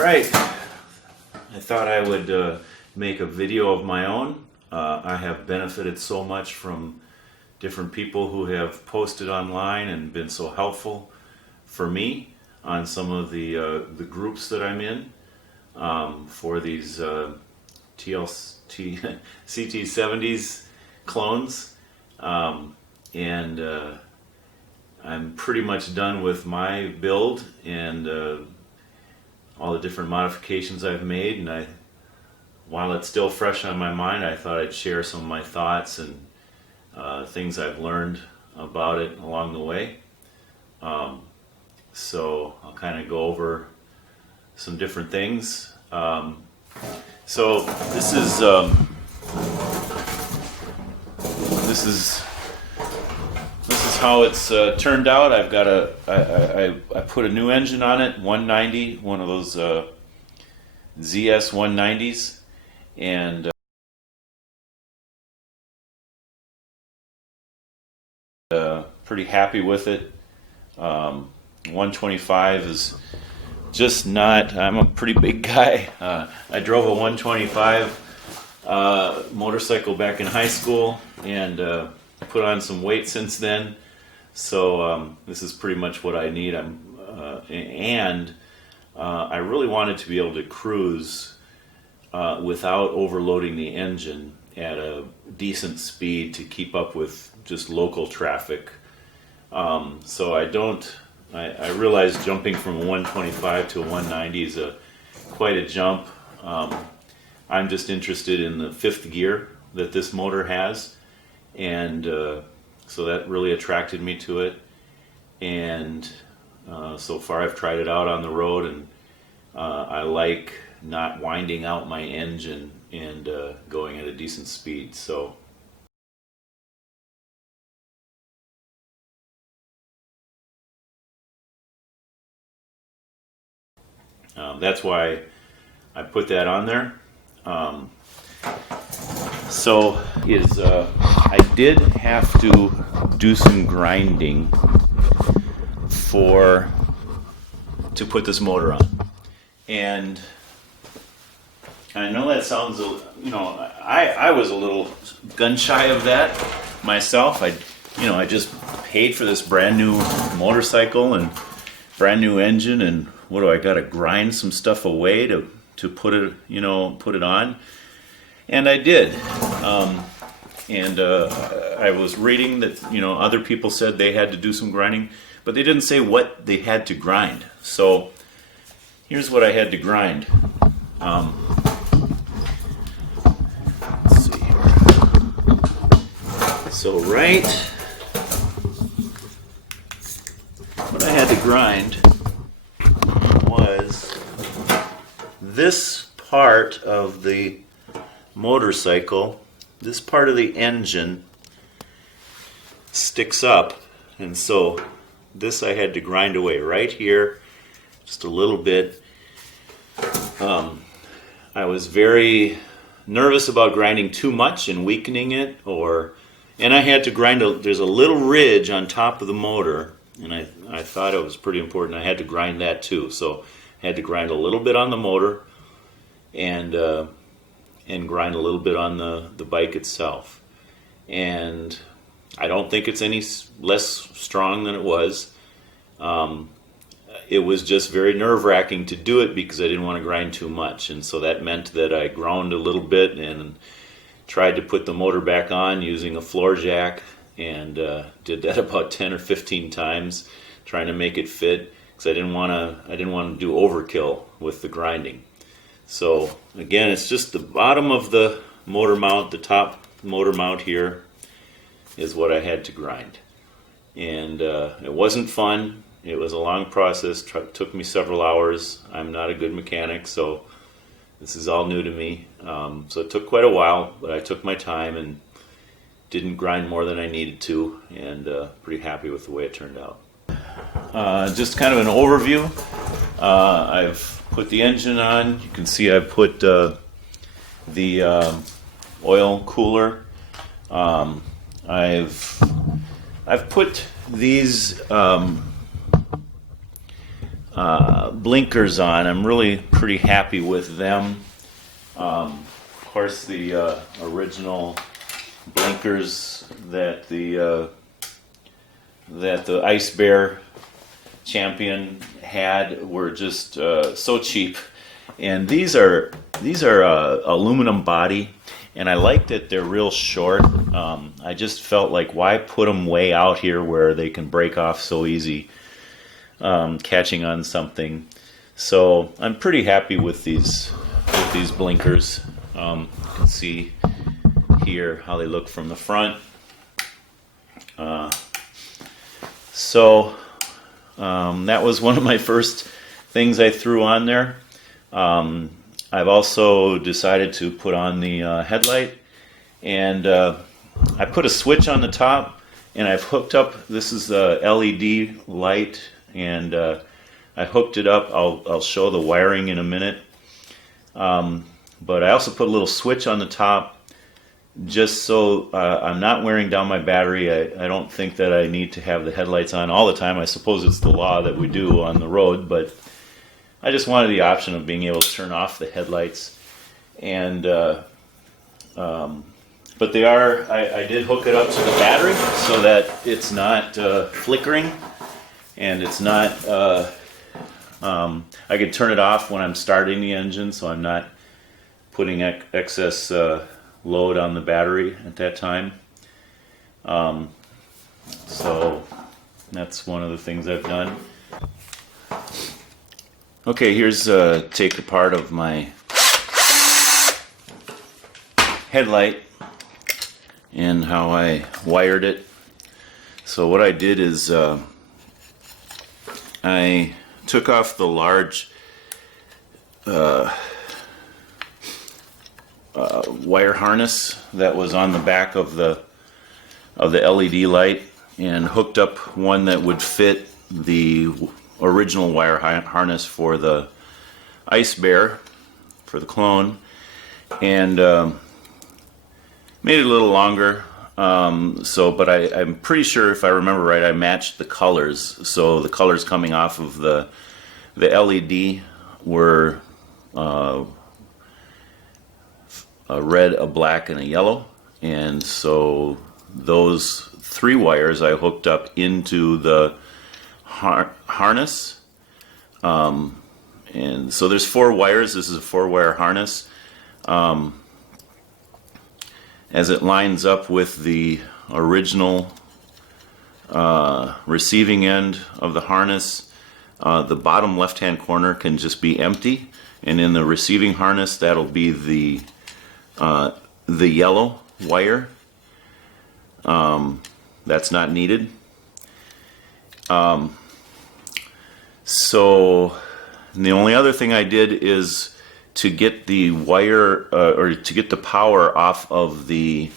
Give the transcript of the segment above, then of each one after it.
Alright, I thought I would make a video of my own. I have benefited so much from different people who have posted online and been so helpful for me on some of the groups that I'm in for these CT70s clones. And I'm pretty much done with my build and all the different modifications I've made, and while it's still fresh on my mind, I thought I'd share some of my thoughts and things I've learned about it along the way. So I'll kind of go over some different things. So this is how it's turned out. I've got I put a new engine on it, 190, one of those ZS 190s, and pretty happy with it. 125 is just not, I'm a pretty big guy. I drove a 125 motorcycle back in high school and put on some weight since then. So this is pretty much what I need. I really wanted to be able to cruise without overloading the engine at a decent speed to keep up with just local traffic. So I realize jumping from a 125 to a 190 is quite a jump. I'm just interested in the fifth gear that this motor has, and so that really attracted me to it. And so far I've tried it out on the road, and I like not winding out my engine and going at a decent speed. So that's why I put that on there. I did have to do some grinding to put this motor on, and I know that sounds, I was a little gun shy of that myself. I just paid for this brand new motorcycle and brand new engine, and what do I got to grind some stuff away to put it on? And I did. I was reading that other people said they had to do some grinding, but they didn't say what they had to grind. So here's what I had to grind. Let's see here. So what I had to grind was this part of the motorcycle. This part of the engine sticks up, and so this I had to grind away right here, just a little bit. I was very nervous about grinding too much and weakening it, and I had to grind there's a little ridge on top of the motor, and I thought it was pretty important. I had to grind that too, so I had to grind a little bit on the motor and grind a little bit on the bike itself. And I don't think it's any less strong than it was. It was just very nerve-wracking to do it because I didn't want to grind too much, and so that meant that I ground a little bit and tried to put the motor back on using a floor jack, and did that about 10 or 15 times, trying to make it fit because I didn't want to do overkill with the grinding. So again, it's just the bottom of the motor mount, the top motor mount here is what I had to grind. And it wasn't fun. It was a long process, took me several hours. I'm not a good mechanic, so this is all new to me. So it took quite a while, but I took my time and didn't grind more than I needed to, and pretty happy with the way it turned out. Just kind of an overview. I've put the engine on. You can see I put the oil cooler. I've put these blinkers on. I'm really pretty happy with them. Of course, the original blinkers that the Ice Bear Champion had were just so cheap, and these are aluminum body, and I like that they're real short. I just felt like, why put them way out here where they can break off so easy, catching on something. So I'm pretty happy with these blinkers. You can see here how they look from the front. That was one of my first things I threw on there. I've also decided to put on the headlight, and I put a switch on the top, and I've hooked up, this is the LED light, and I hooked it up. I'll show the wiring in a minute. But I also put a little switch on the top just so I'm not wearing down my battery. I don't think that I need to have the headlights on all the time. I suppose it's the law that we do on the road, but I just wanted the option of being able to turn off the headlights. And but they are, I did hook it up to the battery so that it's not flickering, and it's not, I could turn it off when I'm starting the engine, so I'm not putting excess load on the battery at that time. So that's one of the things I've done. Okay, here's a take apart of my headlight and how I wired it. So what I did is I took off the large wire harness that was on the back of the LED light, and hooked up one that would fit the original wire harness for the Ice Bear, for the Clone, and made it a little longer. But I'm pretty sure, if I remember right, I matched the colors. So the colors coming off of the LED were a red, a black, and a yellow. And so those three wires I hooked up into the harness. And so there's 4 wires. This is a 4-wire harness. As it lines up with the original receiving end of the harness, the bottom left-hand corner can just be empty, and in the receiving harness, that'll be the yellow wire. That's not needed. So the only other thing I did is to get the wire or to get the power off of the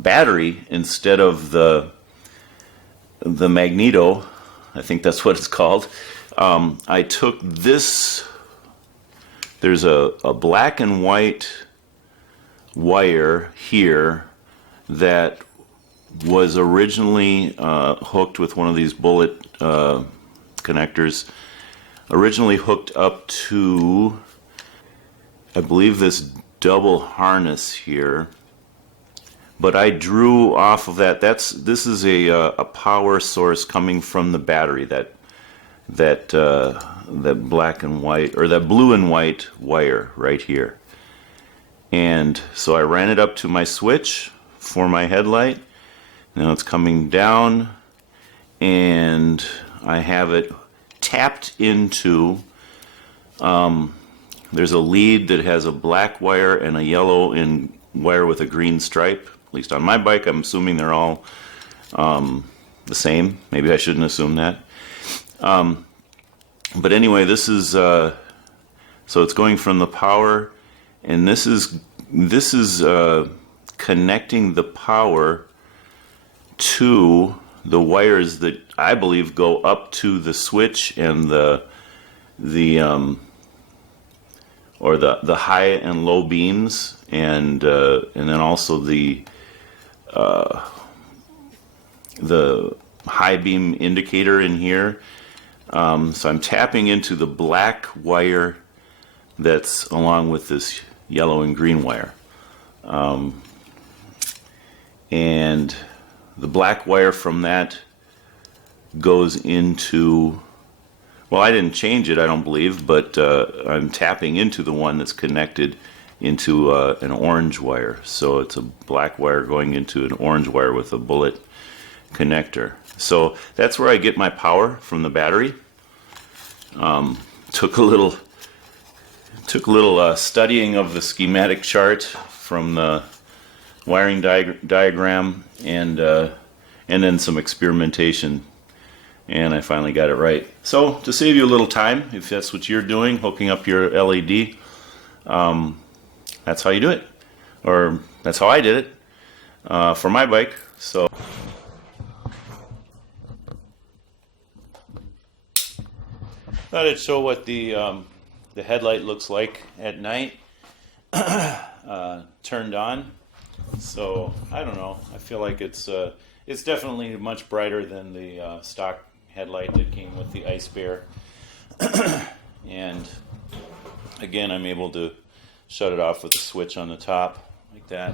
battery instead of the magneto. I think that's what it's called. I took this. There's a black and white wire here that was originally hooked with one of these bullet connectors, originally hooked up to, I believe, this double harness here, but I drew off of that. This is a power source coming from the battery, that black and white, or that blue and white wire right here. And so I ran it up to my switch for my headlight. Now it's coming down, and I have it tapped into, there's a lead that has a black wire and a yellow and wire with a green stripe. At least on my bike, I'm assuming they're all the same. Maybe I shouldn't assume that. But anyway, this is so it's going from the power, and this is connecting the power to the wires that I believe go up to the switch and the high and low beams, and then also the high beam indicator in here. So I'm tapping into the black wire that's along with this yellow and green wire. And the black wire from that goes into, well, I didn't change it, I don't believe, but I'm tapping into the one that's connected into an orange wire. So it's a black wire going into an orange wire with a bullet connector. So that's where I get my power from the battery. Took a little studying of the schematic chart from the wiring diagram, and then some experimentation, and I finally got it right. So to save you a little time, if that's what you're doing, hooking up your LED, that's how you do it, or that's how I did it for my bike. So thought I'd show what the headlight looks like at night turned on. So I don't know, I feel like it's definitely much brighter than the stock headlight that came with the Ice Bear. And again, I'm able to shut it off with a switch on the top like that.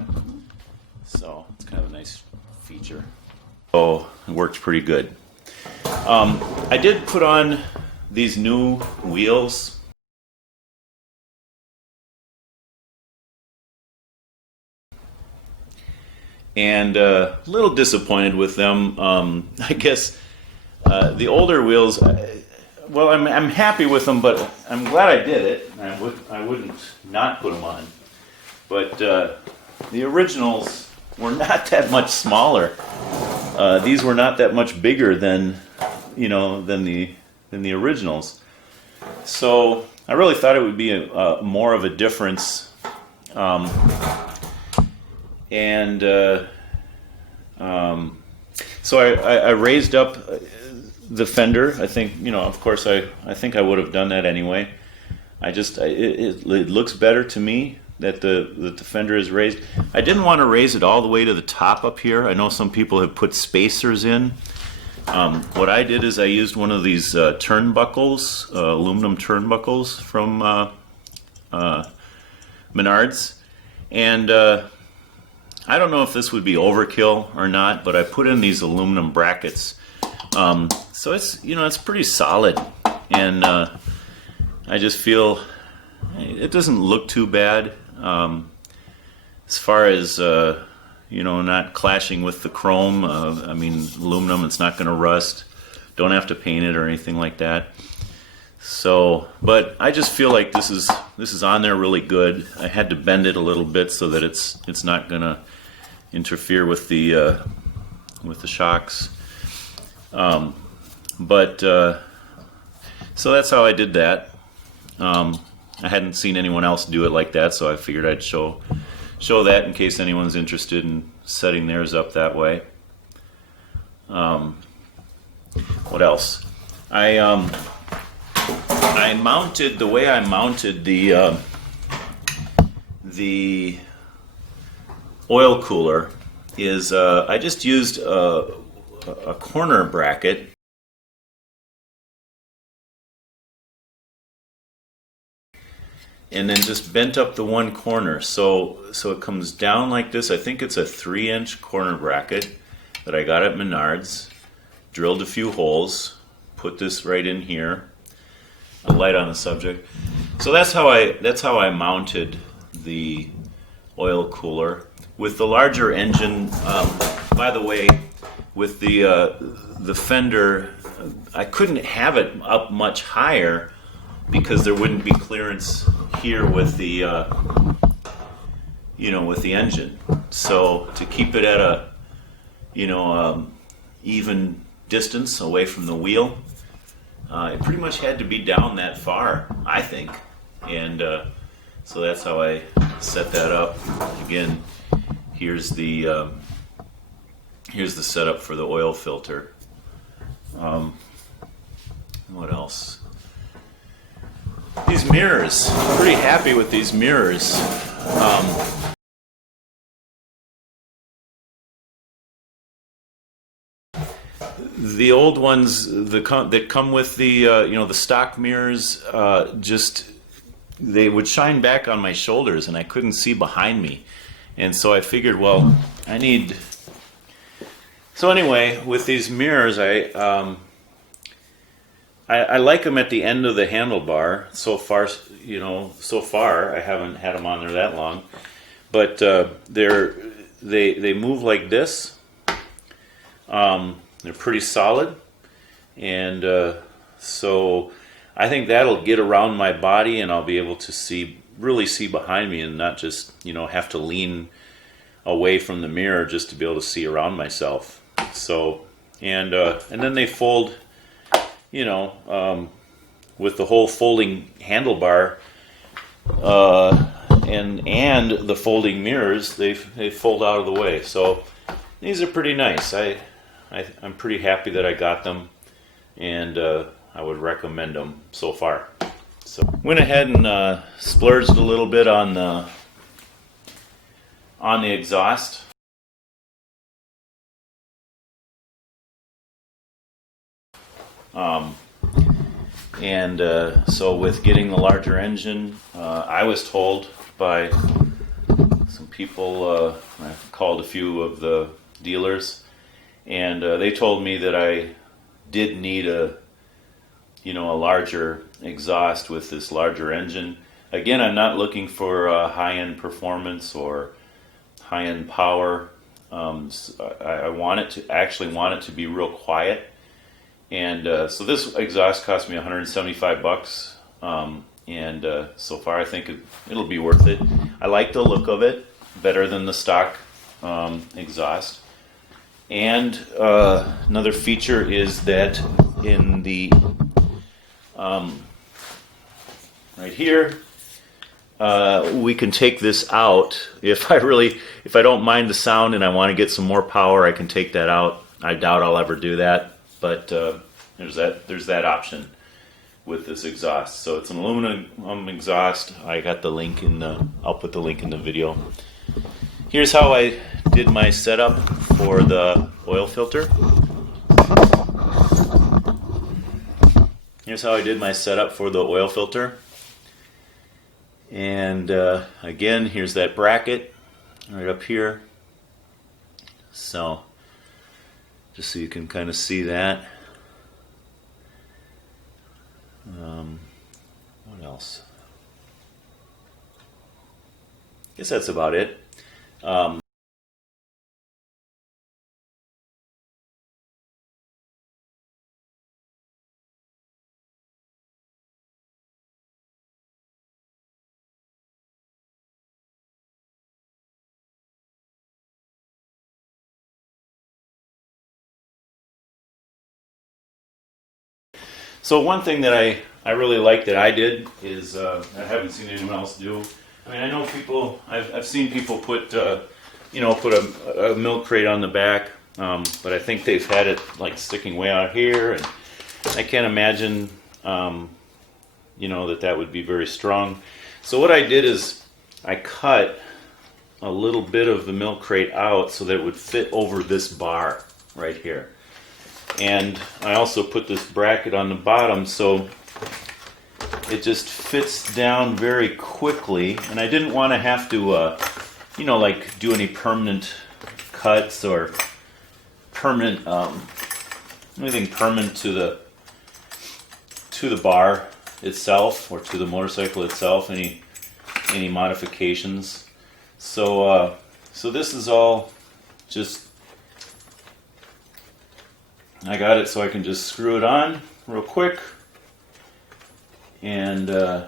So it's kind of a nice feature. So it works pretty good. I did put on these new wheels. And a little disappointed with them. I guess the older wheels, well, I'm happy with them, but I'm glad I did it. I wouldn't not put them on. But the originals were not that much smaller. These were not that much bigger than the originals. So I really thought it would be more of a difference. So I raised up the fender. I think, of course, I think I would have done that anyway. It looks better to me that the fender is raised. I didn't want to raise it all the way to the top up here. I know some people have put spacers in. What I did is I used one of these turnbuckles, aluminum turnbuckles from Menards, and I don't know if this would be overkill or not, but I put in these aluminum brackets. So it's pretty solid, and I just feel it doesn't look too bad as far as not clashing with the chrome. I mean, aluminum, it's not going to rust. Don't have to paint it or anything like that. So, but I just feel like this is on there really good. I had to bend it a little bit so that it's not going to interfere with the shocks. So that's how I did that. I hadn't seen anyone else do it like that, so I figured I'd show that in case anyone's interested in setting theirs up that way. What else? I mounted the way I mounted the oil cooler is I just used a corner bracket. And then just bent up the one corner, so it comes down like this. I think it's a 3-inch corner bracket that I got at Menards. Drilled a few holes, put this right in here. A light on the subject. So that's how I mounted the oil cooler with the larger engine. By the way, with the fender, I couldn't have it up much higher because there wouldn't be clearance here with the with the engine. So to keep it at a even distance away from the wheel, it pretty much had to be down that far, I think. And so that's how I set that up. Again, here's the setup for the oil filter. What else? These mirrors, I'm pretty happy with these mirrors. The old ones that come with the you know, the stock mirrors, just they would shine back on my shoulders and I couldn't see behind me. And so I figured, well, I need... So anyway, with these mirrors, I like them at the end of the handlebar. So far, you know, I haven't had them on there that long. But they move like this. They're pretty solid. And so I think that'll get around my body and I'll be able to really see behind me and not just, you know, have to lean away from the mirror just to be able to see around myself. So, and then they fold, you know, with the whole folding handlebar and the folding mirrors, they fold out of the way. So these are pretty nice. I'm pretty happy that I got them, and I would recommend them so far. So went ahead and splurged a little bit on the exhaust. So with getting the larger engine, I was told by some people, I called a few of the dealers, and they told me that I did need a larger exhaust with this larger engine. Again, I'm not looking for high-end performance or high-end power. I want it to be real quiet. And so this exhaust cost me $175, and so far I think it'll be worth it. I like the look of it, better than the stock exhaust. And another feature is that in the right here, we can take this out. If I don't mind the sound and I want to get some more power, I can take that out. I doubt I'll ever do that. But there's that option with this exhaust. So it's an aluminum exhaust. I got the link I'll put the link in the video. Here's how I did my setup for the oil filter. Here's how I did my setup for the oil filter. And again, here's that bracket right up here. So just so you can kind of see that. What else? I guess that's about it. So one thing that I really like that I did is I haven't seen anyone else do. I mean, I know people. I've seen people put a milk crate on the back, but I think they've had it like sticking way out here, and I can't imagine that would be very strong. So what I did is I cut a little bit of the milk crate out so that it would fit over this bar right here. And I also put this bracket on the bottom so it just fits down very quickly. And I didn't want to have to, like do any permanent cuts or permanent, anything permanent to the bar itself or to the motorcycle itself. Any modifications. So this is all just. I got it so I can just screw it on real quick, and it's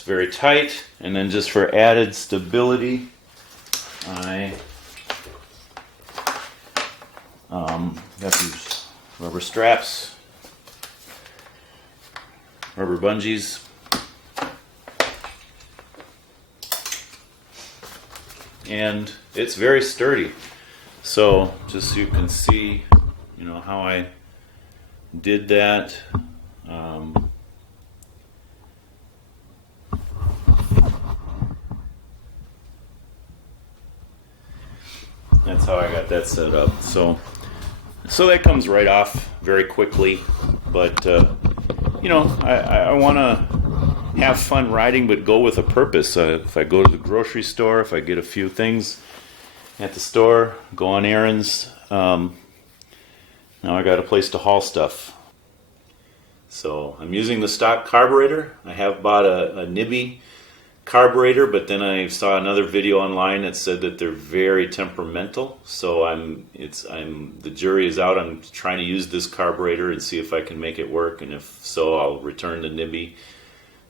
very tight. And then just for added stability, I got these rubber straps, rubber bungees. And it's very sturdy. So just so you can see, how I did that. That's how I got that set up. So So that comes right off very quickly, but you know, I want to have fun riding, but go with a purpose. If I go to the grocery store, if I get a few things at the store, go on errands, now I got a place to haul stuff. So I'm using the stock carburetor. I have bought a Nibby carburetor, but then I saw another video online that said that they're very temperamental. So the jury is out. I'm trying to use this carburetor and see if I can make it work, and if so, I'll return the Nibby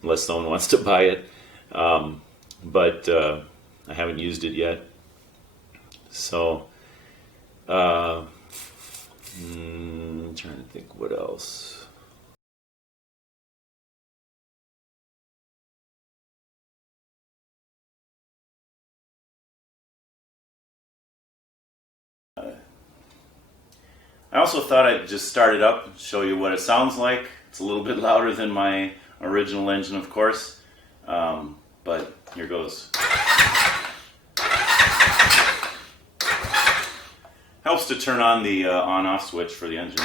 unless someone wants to buy it. But I haven't used it yet. So I'm trying to think what else. I also thought I'd just start it up and show you what it sounds like. It's a little bit louder than my original engine, of course, but here goes. Helps to turn on the on-off switch for the engine.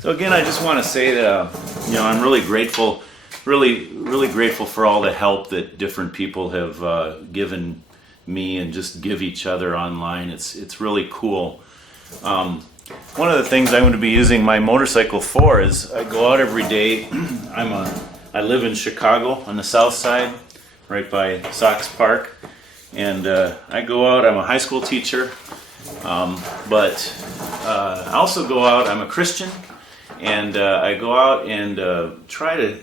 So again, I just want to say that I'm really grateful, really grateful for all the help that different people have given me and just give each other online. It's really cool. One of the things I'm going to be using my motorcycle for is I go out every day. I live in Chicago on the south side, right by Sox Park, and I go out. I'm a high school teacher, but I also go out. I'm a Christian. And I go out and try to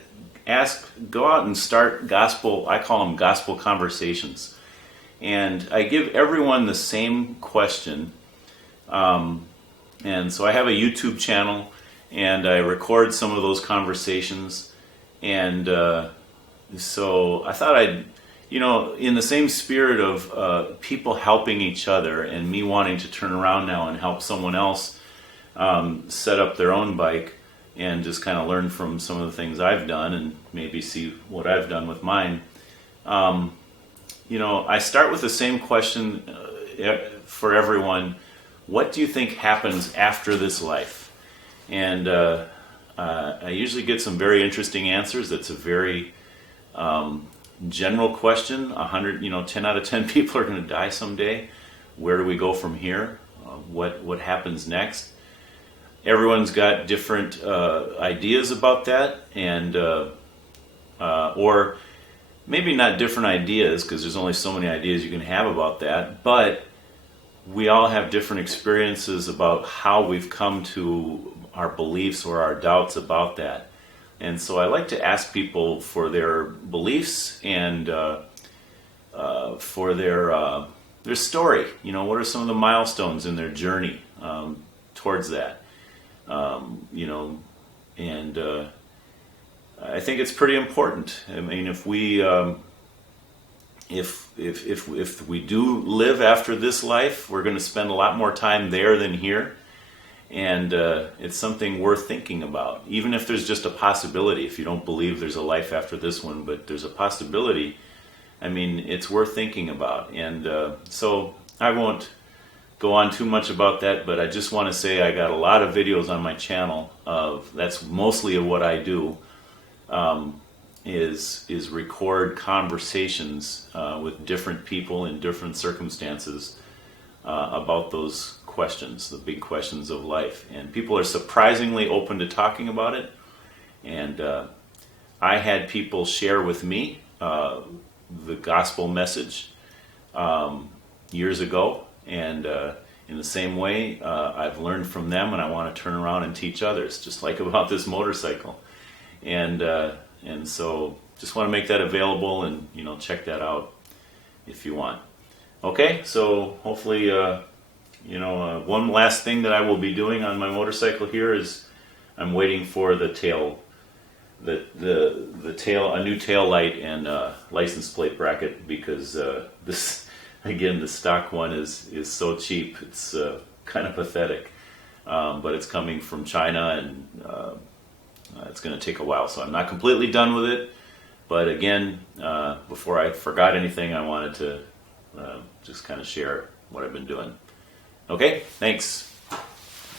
go out and start gospel, I call them gospel conversations. And I give everyone the same question. And so I have a YouTube channel, and I record some of those conversations. And so I thought in the same spirit of people helping each other and me wanting to turn around now and help someone else set up their own bike and just kind of learn from some of the things I've done and maybe see what I've done with mine. I start with the same question for everyone. What do you think happens after this life? And I usually get some very interesting answers. That's a very general question. 10 out of 10 people are going to die someday. Where do we go from here? What happens next? Everyone's got different ideas about that, and or maybe not different ideas, because there's only so many ideas you can have about that, but we all have different experiences about how we've come to our beliefs or our doubts about that. And so I like to ask people for their beliefs and for their story. What are some of the milestones in their journey towards that? And I think it's pretty important. I mean, if we if we do live after this life, we're going to spend a lot more time there than here, and it's something worth thinking about. Even if there's just a possibility, if you don't believe there's a life after this one, but there's a possibility, I mean, it's worth thinking about. And so I won't go on too much about that, but I just want to say I got a lot of videos on my channel that's mostly of what I do, is record conversations with different people in different circumstances about those questions, the big questions of life. And people are surprisingly open to talking about it. And I had people share with me the gospel message years ago. And in the same way, I've learned from them, and I want to turn around and teach others, just like about this motorcycle. And so just want to make that available, and check that out if you want. Okay, so hopefully, one last thing that I will be doing on my motorcycle here is I'm waiting for the tail a new tail light and license plate bracket, because this, again, the stock one is so cheap. It's kind of pathetic, but it's coming from China, and it's going to take a while. So I'm not completely done with it, but again, before I forgot anything, I wanted to just kind of share what I've been doing. Okay, thanks.